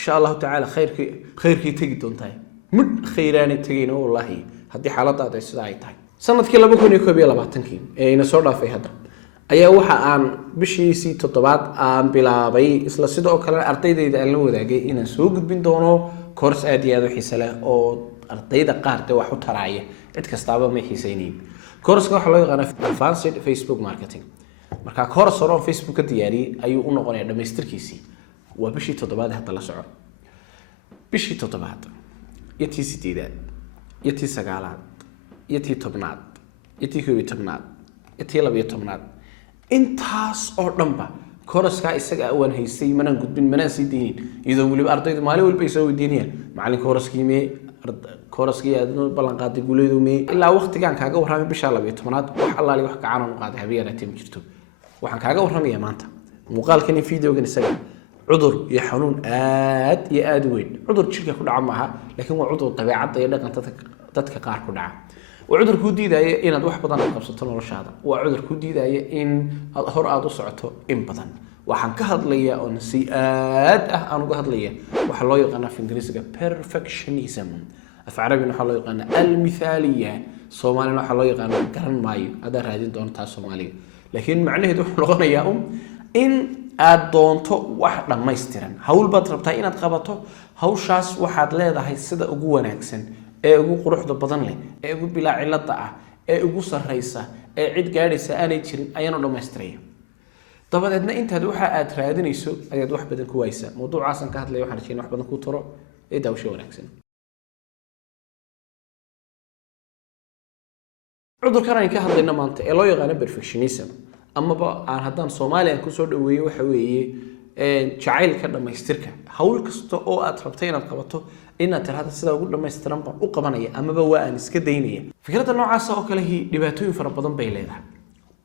insha allahu tacaala khayrkii tegi doontahay mid khayraanay tegayna wallaahi haddii xaaladaada ay sidaa ay tahay sanadkii 2021 ee ina soo dhaafay hadda ayaa waxa aan bishiisii 7aad aan bilaabay isla sidoo kale ardaydayda aan la wadaagay inaan soo gudbin doono course aad iyo aad u xiiso leh oo ardayda qaar wax u taraya cid kastaaba ma xiisayneen course-ka waxa loo yaqaan advanced Facebook marketing marka course hore oo Facebook ka diyaariyay ayuu u noqonayaa dhamaystirkiisii waa bishii 7aad hadda la soco bishii 7aad iyo tii 8aad iyo tii 9aad iyo tii 10aad iyo tii 11aad iyo tii 12aad intaas oo dhanba course-ka isaga aan haystay manaan gudbin manaan sii deeyeen iyadoo waliba ardaydu maalin walba ay soo weydiinayaan macallin course-kii aad ballan qaaday guuleedu ilaa waqtigan kaaga warramay bisha 12aad wax allaali wax gacan u qaaday habiyana tii jirto waxaan kaaga warramayaa maanta muuqaalkan iyo fiidiyogan isaga cudur iyo xanuun aad iyo aad weyn cudur jirka ku dhaca maaha laakiin waa cudur dabeecadda iyo dhaqanka dadka qaar ku dhaca waa cudur ku diidaya inaad wax badan qabsato noloshaada waa cudur ku diidaya in hor aad u socoto in badan waxaan ka hadlayaa oo si aad ah aan uga hadlayaa waxa loo yaqaan af Ingiriisiga perfectionism af Carabina waxa loo yaqaan al-mithaliya Soomaalina waxa loo yaqaan garan maayo aad raadin doontaa Soomaaliga laakiin macnaheedu wuxuu noqonayaa in aad doonto wax dhammaystiran hawl baad rabtaa inaad qabato hawshaas waxaad leedahay sida ugu wanaagsan ee ugu quruxda badan leh ee ugu bilaa cilada ah ee ugu sarreysa ee cid gaadhaysa aanay jirin ayaan u dhammaystiraya dabadeedna intaad waxa aad raadinayso ayaad wax badan ku waysaa mawduucaasan ka hadlayo waxaan rajaynayaa wax badan ku taro ee daawasho wanaagsan cudurkan aan ka hadlayna maanta ee loo yaqaan perfectionism amaba aan haddaan Soomaaliya ku soo dhaweeyo waxa weeye jacaylka dhamaystirka hawl kasta oo aad rabtay inaad qabato inaad tirahdo sida ugu dhammaystiran baan u qabanaya amaba waa aan iska daynaya fikradda noocaas oo kale dhibaatooyin fara badan bay leedahay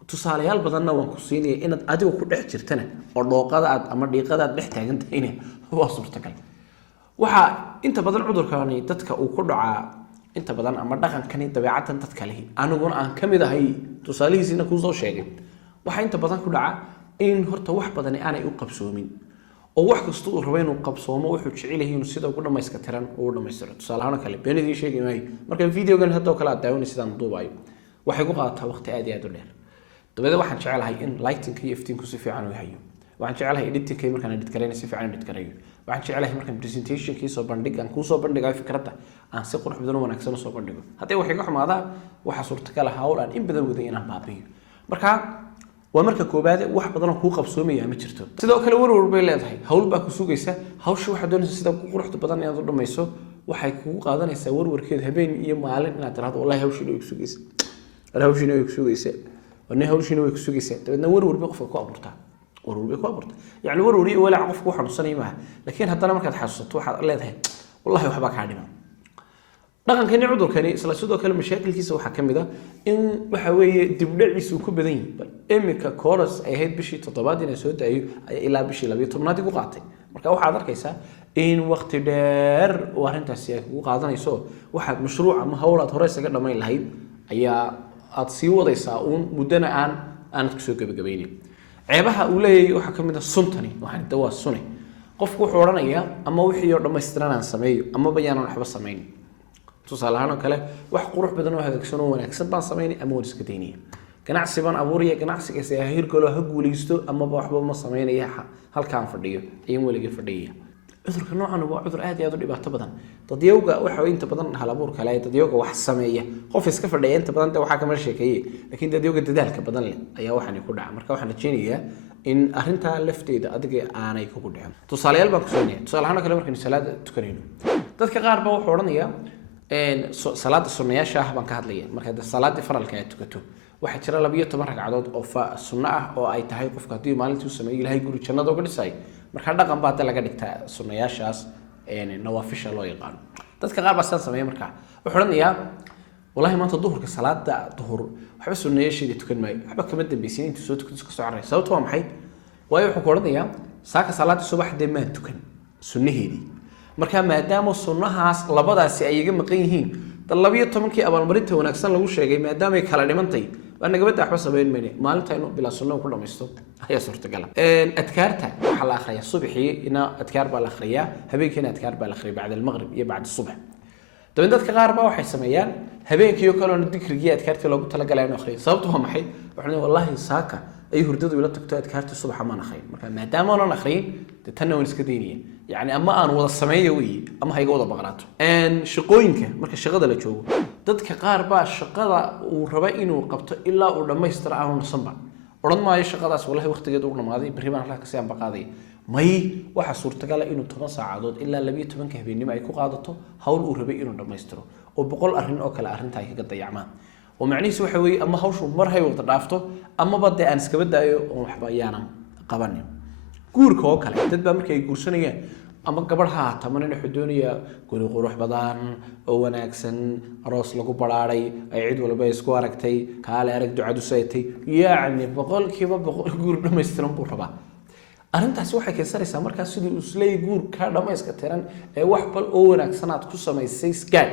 tusaalayaal badanna waan ku siinaya inaad adigu ku dhex jirtana oo dhooqada aad ama dhiiqada aad dhex taagan tahayna waa suurtagal waxa inta badan cudurkani dadka uu ku dhacaa inta badan ama dhaqankani dabeecaddan dadka leh aniguna aan kamid ahay tusaalihiisina ku soo sheegay waxa inta badan ku dhaca in horta wax badan aanay u qabsoomin oo wax kasta uu rabo inuu qabsoomo wuxuu jecel yahay inuu sida ugu dhamayska tiran oo dhamaystiro tusaalahaan kale beenidii sheegay maayo marka videogan hadda kala daawanay sidaan duubayo waxay ku qaataa waqti aad iyo aad u dheer dabada waxaan jecelahay in lighting iyo iftiinku si fiican u hayo waxaan jecelahay editing markaan edit gareynay si fiican edit gareeyo waxaan jecelahay markaan presentation kii soo bandhigan ku soo bandhigayo fikradda aan si qurux badan oo wanaagsan soo bandhigo haddii wax iga xumaada waxa suurtagal ah hawl aan in badan waday inaan baabiyo marka waa marka koobaad wax badan oo ku qabsoomaya ma jirto sidoo kale warwar bay leedahay hawl baa ku sugaysa hawsha waxa doonaysa sida ku quruxda badan inaad u dhamayso waxay kugu qaadanaysaa warwarkeed habeen iyo maalin inaad tiraahdo wallahi hawshiina way ku sugaysa hawshiina way ku sugaysa wana hawshiina way ku sugaysa dabadna warwar bay qofka ku abuurtaa yani warwar iyo walaac qofku xanuunsanay ma laakiin haddana markaad xasuusto waxaad leedahay wallahi waxba ka dhima dhaqankani cudurkani isla sidoo kale mashaakilkiisa waxa kamid ah in waxa weeye dib dhaciisu ku badan yahay emika course ay ahayd bishii 7aad inay soo daayo ilaa bishii 12aad ugu qaatay marka waxaad arkaysaa in waqti dheer oo arintaasi ay ugu qaadanayso waxa mashruuc ama hawl aad hore isaga dhameyn lahayd ayaa aad sii wadaysaa muddana aan ku soo gabagabeynay ceebaha uu leeyahay waxa kamid ah suntani waxaan dawaa sunay qofku wuxuu oranayaa ama wixii oo dhammaystiran aan sameeyo ama bayaan waxba sameyn tusaalahaan kale wax qurux badan oo hagaagsan oo wanaagsan baan sameynay ama waan iska daynay ganacsi baan abuuraya ganacsiga si ay hirgalo ha guuleysto ama waxba ma sameynaya halkaan fadhiyo ayaan waliga fadhiya cudurka noocan waa cudur aad iyo aad u dhibaato badan dadiyowga waxa inta badan hal abuur kale dadiyowga wax sameeya qof iska fadhiya inta badan waxa ka sheekeeyay laakiin dadiyowga dadaalka badan leh ayaa waxaan ku dhaca marka waxaan rajaynayaa in arinta lafteeda adiga aanay kugu dhicin tusaalayaal baan ku soonayaa tusaalahaan kale markaan salaad tukanayno dadka qaar baa wuxuu oranayaa salaada sunnayaasha ah baan ka hadlaya marka salaada faralka ay tukato waxa jira 12 ragcadood oo sunna ah oo ay tahay qofka hadii maalintii uu sameeyo Ilaahay guri jannada uga dhisay marka dhaqan baa laga dhigtaa sunnayaashaas nawaafisha loo yaqaan dadka qaar baa sameeya marka wuxuu oranayaa wallahi maanta duhurka salaada duhur waxba sunnayaashiga tukan maayo waxba kama dambeysay inta soo tukato iska soo caray sababtu waa maxay waayo wuxuu oranayaa saaka salaada subaxdii ma tukan sunnaheedii marka maadaama sunnahaas labadaasi ay iga maqan yihiin dal 12kii abaalmarinta wanaagsan lagu sheegay maadaama ay kala dhimantay waana gabadha waxba sameyn mayne maalinta inuu bilaa sunno ku dhamaysto ayaa suurtagal ah adkaarta waxa la akhriyaa subaxii ina adkaar baa la akhriyaa habeenkiina adkaar baa la akhriyaa bacda al-maghrib iyo bacda subh dabcan dadka qaar baa waxay sameeyaan habeenkii oo kale oo dikrigii adkaartii loogu talagalay inuu akhriyo sababtu waa maxay waxaan wallahi saaka ay hurdadu ila tagto adkaartii subax ma akhriin marka maadaama aan akhriin tanna waan iska deyniyay yani ama aan wada sameeyo weey ama hayga wada baqraato shaqooyinka marka shaqada la joogo dadka qaar baa shaqada uu raba inuu qabto ilaa uu dhameystiro aanu nasanba oran maayo shaqadaas wallahi waqtigeedu uu dhamaaday bari baan halka si aan baqaaday may waxa suurtagal ah inuu 10 saacadood ilaa 12 habeenimo ay ku qaadato hawl uu rabay inuu dhameystiro oo 100 arrin oo kale arrinta ay kaga dayacmaan oo macnihiisu waxa weeye ama hawshu mar hay wada dhaafto ama bad aan iska badaayo oo waxba ayaana qabanin guurka oo kale dad baa markay guursanayaan ama gabadha taman inuu doonaya guri qurux badan oo wanaagsan aroos lagu baraaray ay cid walba isku aragtay kaale arag ducadu saytay yaani boqolkiiba boqol guur dhameystiran buu rabaa arrintaasi waxay keensanaysaa markaas sidii uu isleey guur ka dhameystiran ee wax bal oo wanaagsan aad ku samaysay isgaad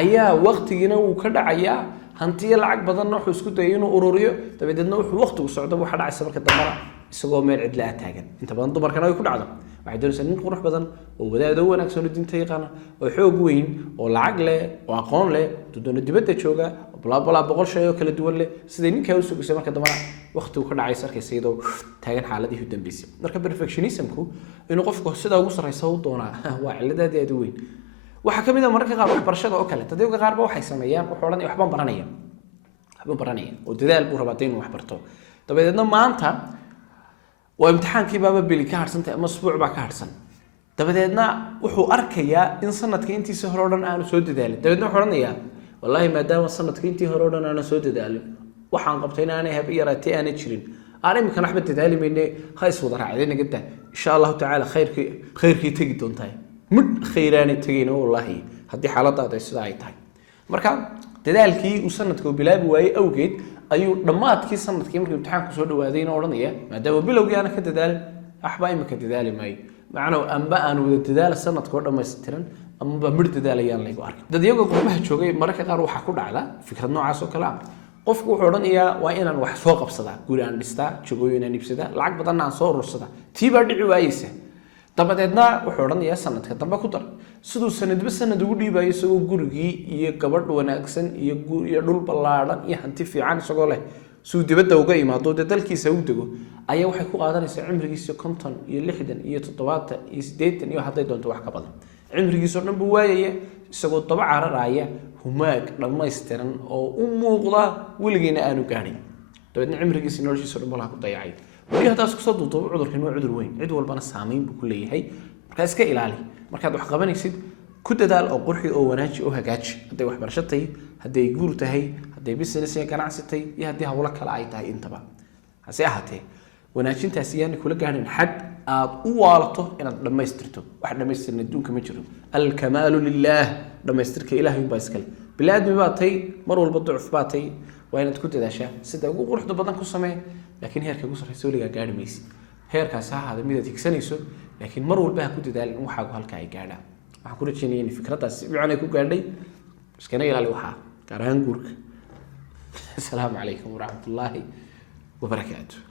ayaa waqtigiina uu ka dhacayaa hantiya lacag badan wuxuu isku dayay inuu ururiyo dabadeedna wuxuu waqtigu socdo waxa dhacaysa marka dambana isagoo meel cid la taagan inta badan dumarkana ay ku dhacdo waxay doonaysaa nin qurux badan oo wadaado wanaagsan oo diinta yaqaan oo xoog weyn oo lacag leh oo aqoon leh doona dibadda jooga bla boqol shay oo kala duwan leh sida ninka uu sugisay marka dambana waqtigu ka dhacay sarkaysa iyadoo taagan xaaladii u dambeysay marka perfectionismku inuu qofku sida ugu sareysa u doonaa waa ciladadeed weyn waxa kamid ah marka qaar waxbarashada oo kale dadka qaar ba waxay sameeyaan wax oran waxban baranaya oo dadaal buu rabaa inuu wax barto dabadeedna maanta waa imtixaankii baaba bili ka harsantay ama usbuuc baa ka harsan dabadeedna wuxuu arkayaa in sanadka intiisa hore oo dhan aanu soo dadaalin dabadeedna wuxuu oranayaa wallahi maadaama sanadka intii hore oo dhan aanu soo dadaalin waxaan qabtay inaanay hab yaraatay aanay jirin aan imika waxba dadaali maynay ha is wada raacday nagada insha Allah ta'ala khayrkii tagi doontaa mid khayraani tagayna wallahi haddii xaaladaada sida ay tahay marka dadaalkii uu sanadku bilaabi waayay awgeed ayuu dhamaadkii sanadkii markii imtixaanku soo dhawaadayna oranaya maadaama bilowgii aan ka dadaalin waxba imika dadaali maayo macnaa amba aan wada dadaal sanadku dhameystiran amba mid dadaalayaan lagu arkay dad iyaga qurbaha joogay marka qaar waxa ku dhacda fikrad noocaas oo kale ah qofku wuxuu oranayaa waa inaan wax soo qabsadaa guri aan dhistaa jagooyin aan ibsada lacag badan aan soo urursada tiiba dhici waayaysa dabadeedna wuxuu oranayaa sanadka dambe ku dar sidoo sanadba sanad ugu dhiibayo isagoo gurigii iyo gabadh wanaagsan iyo dhul ballaaran iyo hanti fiican isagoo leh suu dibadda uga imaado dalkiisa u dago ayaa waxay ku qaadanaysaa cimrigiisa 50 iyo 60 iyo 70 iyo 80 iyo hadday doonto wax ka badan cimrigiisa dhan buu waayay isagoo daba cararaya humaag dhameystiran oo u muuqda weligeena aanu gaarin dabadeedna cimrigiisa noloshiisa dhan baa ku dayacay wali hadaas ku soo duubo cudurkan waa cudur weyn cid walbana saameyn buu ku leeyahay marka iska ilaali markaad wax qabanaysid ku dadaal oo qurxi oo wanaaji oo hagaaji haday wax barasho tahay haday guur tahay haday business iyo ganacsi tahay iyo haday hawlo kale ay tahay intaba hase ahaatee wanaajintaas iyana kula gaarin xad aad u waalato inaad dhameystirto wax dhameystirna adduunka ma jiro al kamalu lillah dhameystirka ilaahay baa iskale bilaadmi baa tay mar walba ducuf baa tay waa inaad ku dadaashaa sida ugu quruxda badan ku samee laakiin heerka ugu sarreeya weliga gaari maysi heerkaas ha ahaado mid aad higsanayso laakiin mar walba ha ku dadaalin waxa halka ay gaadhaan waxaan ku rajaynayaa in fikradaas si fiican ay ku gaadhay iskana ilaali waxa gaar ahaan guurka assalaamu calaykum waraxmatullaahi wabarakaatuh